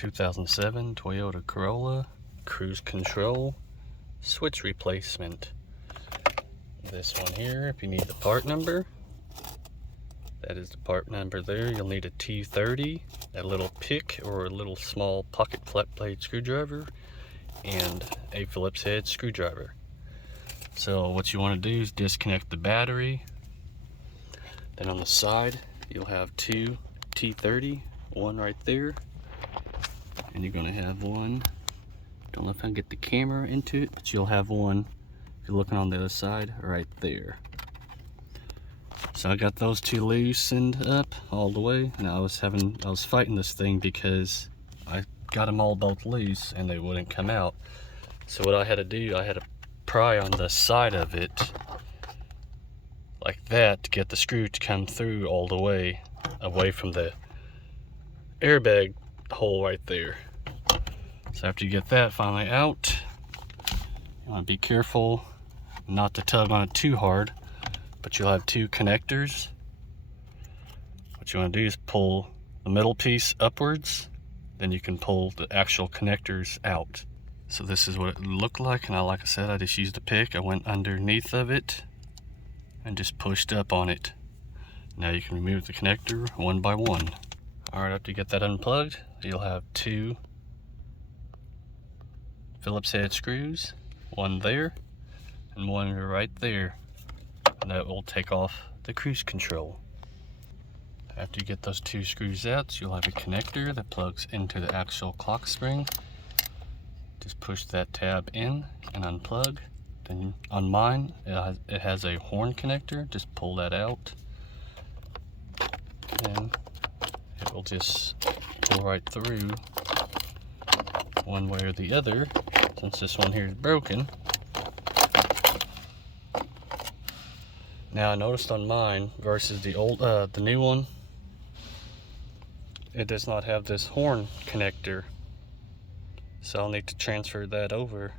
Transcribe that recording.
2007 Toyota Corolla cruise control switch replacement. This one here, if you need the part number, that is the part number there. You'll need a T30, a little pick or a little small pocket flat blade screwdriver, and a Phillips head screwdriver. So what you want to do is disconnect the battery. Then on the side you'll have two T30, one right there, and you're going to have one, don't know if I can get the camera into it, but you'll have one, if you're looking on the other side, right there. So I got those two loosened up all the way, and I was fighting this thing because I got them all both loose and they wouldn't come out. So what I had to do, I had to pry on the side of it like that to get the screw to come through all the way away from the airbag hole right there. So after you get that finally out, you want to be careful not to tug on it too hard, but you'll have two connectors. What you want to do is pull the middle piece upwards, then you can pull the actual connectors out. So this is what it looked like, and like I said, I just used a pick. I went underneath of it and just pushed up on it. Now you can remove the connector one by one. Alright, after you get that unplugged, you'll have two Phillips head screws, one there and one right there, and that will take off the cruise control. After you get those two screws out, you'll have a connector that plugs into the actual clock spring. Just push that tab in and unplug. Then on mine, it has a horn connector. Just pull that out, and it will just pull right through one way or the other, since this one here is broken. Now I noticed on mine versus the old, the new one, it does not have this horn connector, so I'll need to transfer that over